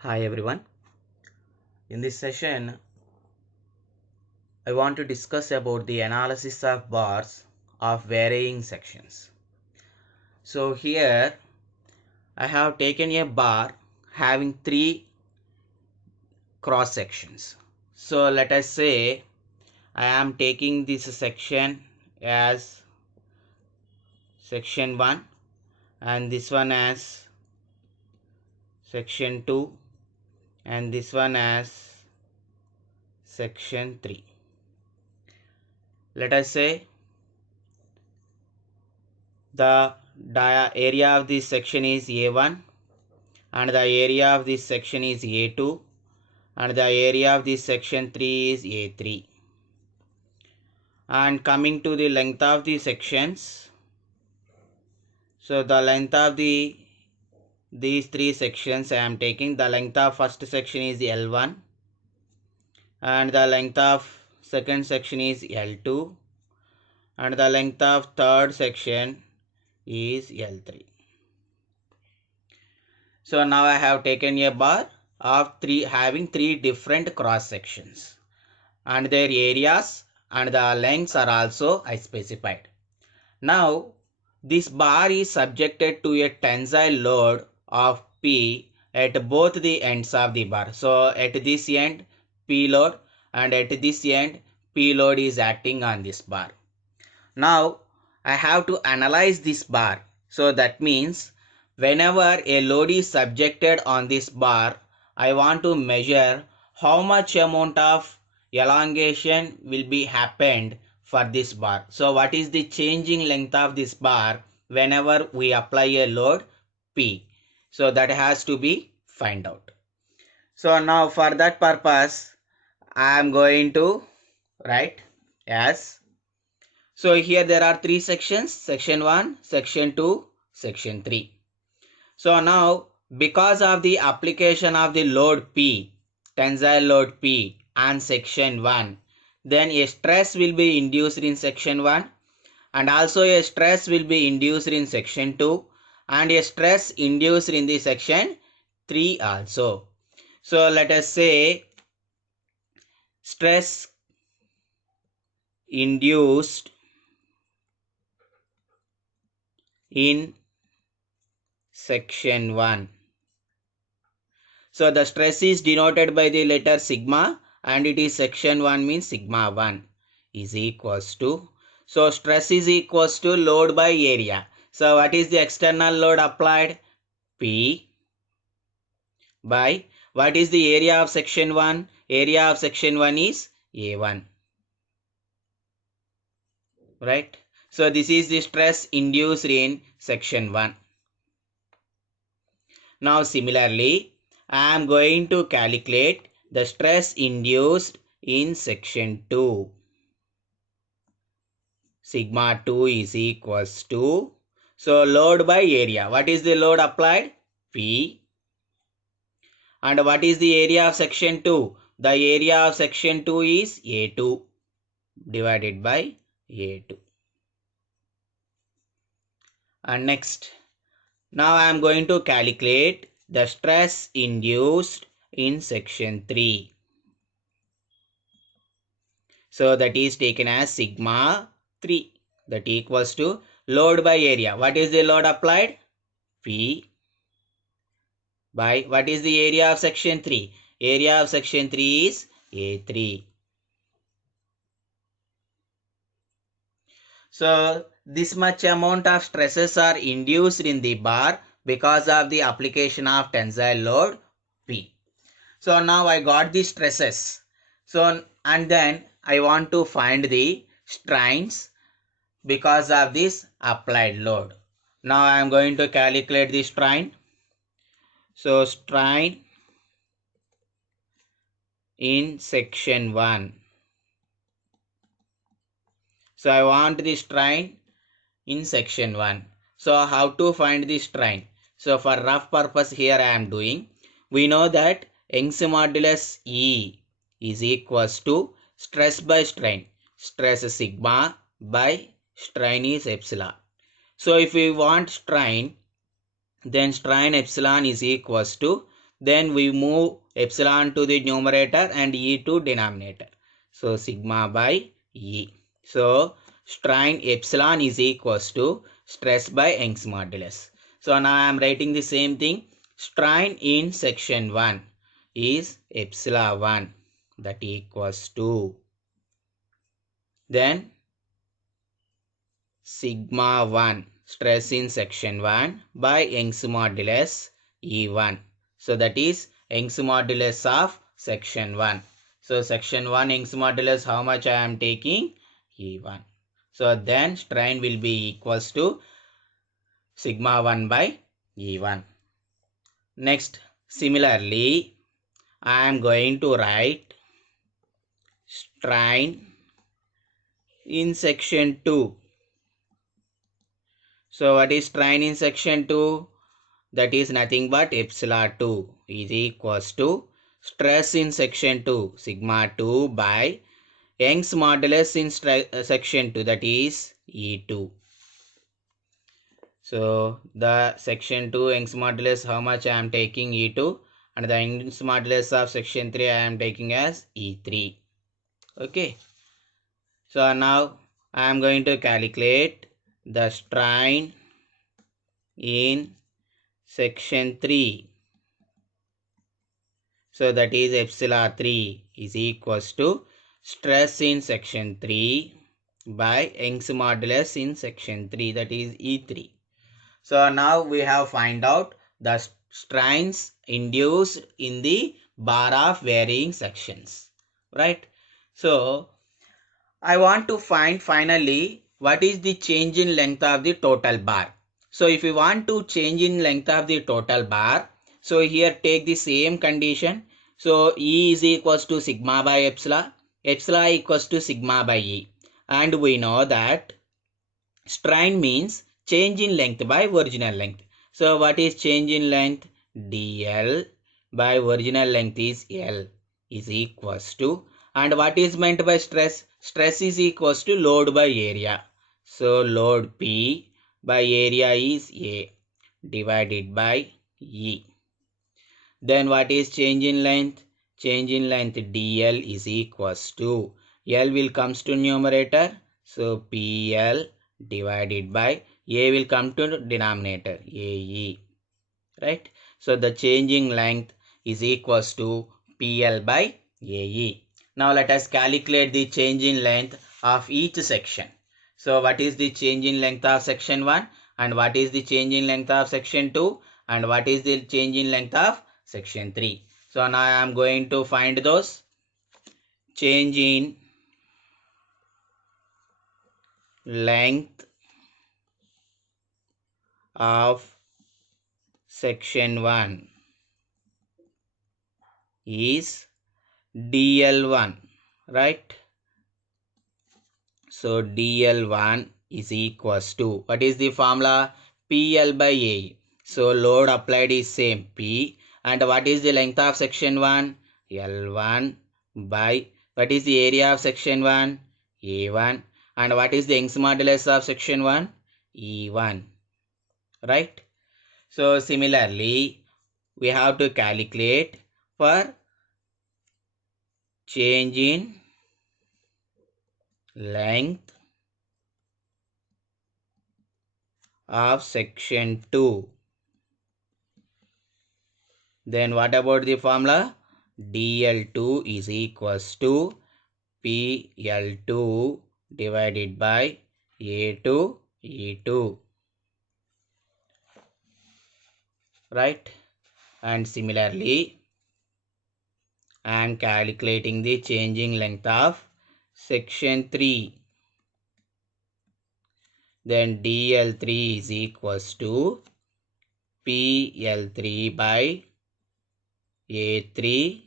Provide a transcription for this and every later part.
Hi everyone. In this session, I want to discuss about the analysis of bars of varying sections. So here I have taken a bar having three cross sections. So let us say I am taking this section as section 1 and this one as section 2 and this one as section 3. Let us say the area of this section is A1 and the area of this section is A2 and the area of this section 3 is A3. And coming to the length of the sections, so the length of these three sections I am taking, the length of first section is L1 and the length of second section is L2 and the length of third section is L3. So now I have taken a bar of having three different cross sections and their areas and the lengths are also I specified. Now this bar is subjected to a tensile load of P at both the ends of the bar. So at this end P load and at this end P load is acting on this bar. Now I have to analyze this bar. So that means whenever a load is subjected on this bar, I want to measure how much amount of elongation will be happened for this bar. So what is the changing length of this bar whenever we apply a load P? So that has to be find out. So now for that purpose, I am going to write as, so here there are three sections, section 1, section 2, section 3. So now because of the application of the load P, tensile load P on section 1, then a stress will be induced in section 1 and also a stress will be induced in section 2 and a stress induced in the section 3 also. So let us say stress induced in section 1. So the stress is denoted by the letter sigma and it is section 1 means sigma 1 is equals to. So stress is equals to load by area. So what is the external load applied? P by what is the area of section 1? Area of section 1 is A1. Right? So this is the stress induced in section 1. Now similarly, I am going to calculate the stress induced in section 2. Sigma 2 is equals to, so load by area. What is the load applied? P. And what is the area of section 2? The area of section 2 is A2 divided by A2. And next, now I am going to calculate the stress induced in section 3. So that is taken as sigma 3 that equals to load by area. What is the load applied? P by what is the area of section 3? Area of section 3 is A3. So this much amount of stresses are induced in the bar because of the application of tensile load P. So now I got the stresses. So and then I want to find the strains because of this applied load. Now I am going to calculate the strain. So strain in section 1. So I want the strain in section 1. So how to find the strain? So for rough purpose here I am doing. We know that Young's modulus E is equals to stress by strain. Stress is sigma by strain is epsilon. So if we want strain, then strain epsilon is equals to Then we move epsilon to the numerator and E to denominator. So sigma by E. So strain epsilon is equals to stress by Young's modulus. So now I am writing the same thing. Strain in section 1 is epsilon 1, that equals to, then sigma 1 stress in section 1 by Young's modulus E1. So that is Young's modulus of section 1. So section 1 Young's modulus, how much I am taking? E1. So then strain will be equals to sigma 1 by E1. Next, similarly, I am going to write strain in section 2. So what is strain in section 2? That is nothing but epsilon 2 is equals to stress in section 2 sigma 2 by Young's modulus in section 2, that is E2. So the section 2 Young's modulus, how much I am taking? E2, and the Young's modulus of section 3 I am taking as E3. Okay. So now I am going to calculate the strain in section 3. So that is epsilon 3 is equals to stress in section 3 by Young's modulus in section 3, that is E3. So now we have find out the strains induced in the bar of varying sections, right? So I want to find finally what is the change in length of the total bar. So if you want to change in length of the total bar, so here take the same condition. So E is equals to sigma by epsilon, epsilon equals to sigma by E. And we know that strain means change in length by original length. So what is change in length? dl by original length is L is equals to, and what is meant by stress? Stress is equals to load by area. So load P by area is A divided by E. Then what is change in length? Change in length dl is equals to, L will comes to numerator. So PL divided by A will come to denominator, AE. Right? So the changing length is equals to PL by AE. Now let us calculate the changing length of each section. So what is the changing length of section 1, and what is the changing length of section 2, and what is the changing length of section 3. So now I am going to find those. Change in length of section 1 is dl1, right? So dl1 is equals to, what is the formula? PL by A. So load applied is same P, and what is the length of section 1? L1 by, what is the area of section 1? A1, and what is the Young's modulus of section 1? E1, right? So similarly we have to calculate for change in length of section 2. Then what about the formula? dl2 is equals to PL2 divided by A2 E2, right? And similarly I am calculating the changing length of section 3. Then dl3 is equals to PL3 by A3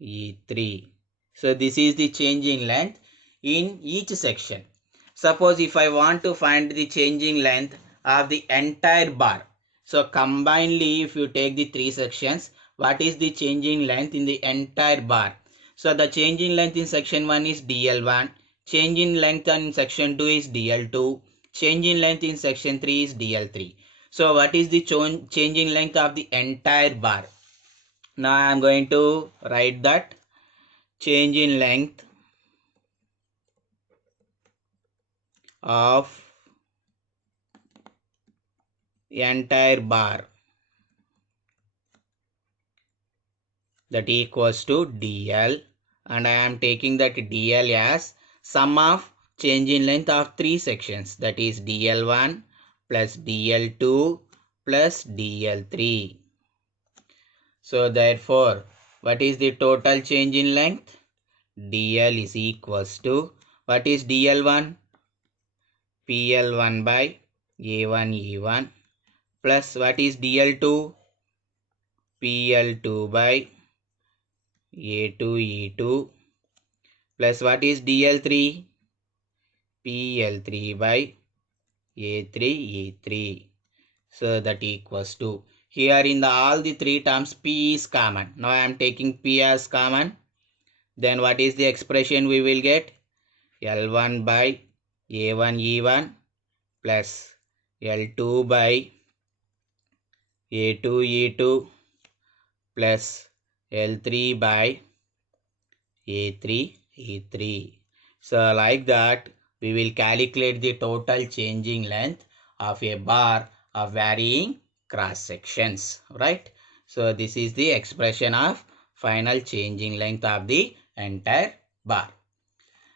E3. So this is the changing length in each section. Suppose if I want to find the changing length of the entire bar. So combinedly if you take the three sections, what is the changing length in the entire bar? So the changing length in section 1 is dl1, changing length in section 2 is dl2, changing length in section 3 is dl3. So what is the changing length of the entire bar? Now I am going to write that change in length of entire bar, that equals to dl, and I am taking that dl as sum of change in length of three sections, that is dl1 plus dl2 plus dl3. So therefore, what is the total change in length? dl is equals to, what is dl1? pl1 by a1 e1 plus what is dl2? pl2 by a2 e2 plus what is dl3? pl3 by a3 e3. So that equals to, here in the all the three terms p is common. Now I am taking p as common. Then what is the expression we will get? L1 by a1 e1 plus L2 by a2 e2 plus L3 by a3 e3. So like that we will calculate the total changing length of a bar of varying cross sections, right? So this is the expression of final changing length of the entire bar.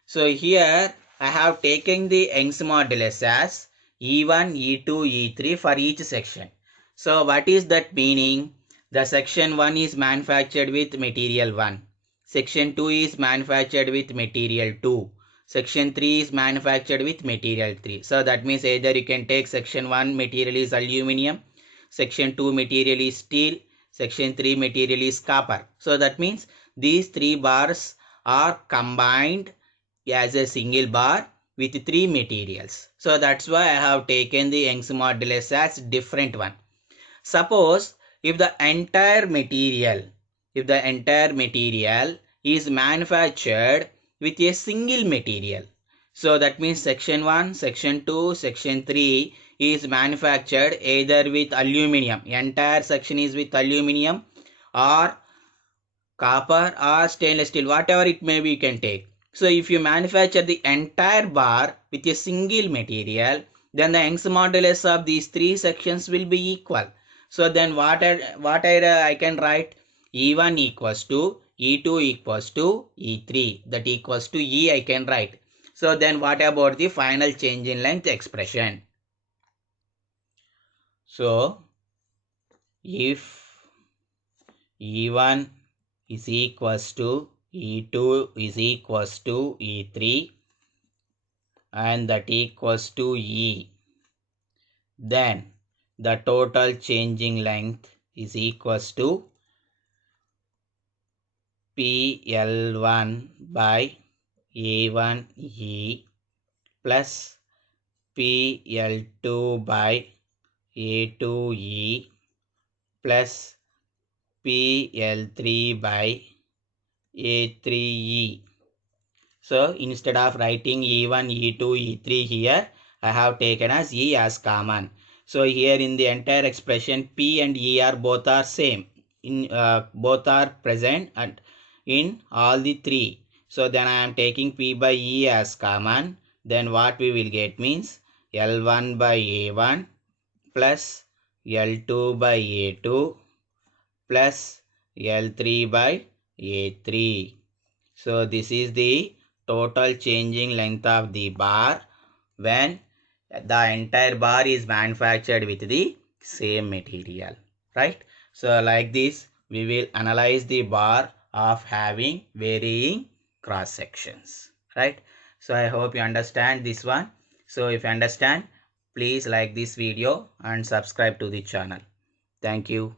So here I have taken the Young's modulus as E1, E2, E3 for each section. So what is that meaning? The section 1 is manufactured with material 1. Section 2 is manufactured with material 2. Section 3 is manufactured with material 3. So that means either you can take section 1 material is aluminium, section 2 material is steel, section 3 material is copper. So that means these three bars are combined as a single bar with three materials. So that's why I have taken the Young's modulus as different one. Suppose if the entire material is manufactured with a single material. So that means section 1, section 2, section 3 is manufactured either with aluminium. Entire section is with aluminium or copper or stainless steel, whatever it may be you can take. So if you manufacture the entire bar with a single material, then the Young's modulus of these three sections will be equal. So then what I can write? E1 equals to E2 equals to E3, that equals to E I can write. So then what about the final change in length expression? So if E1 is equals to E2 is equals to E3 and that equals to E, then the total changing length is equals to PL1 by A1 E plus PL2 by A2 E plus PL3 by A3 E. So instead of writing E1, E2, E3 here, I have taken as E as common. So here in the entire expression, P and E are both are same. Both are present and in all the three. So then I am taking P by E as common. Then what we will get means L1 by A1 plus L2 by A2 plus L3 by A3. So this is the total changing length of the bar when the entire bar is manufactured with the same material, right? So like this we will analyze the bar of having varying cross sections, right? So I hope you understand this one. So if you understand, please like this video and subscribe to the channel. Thank you.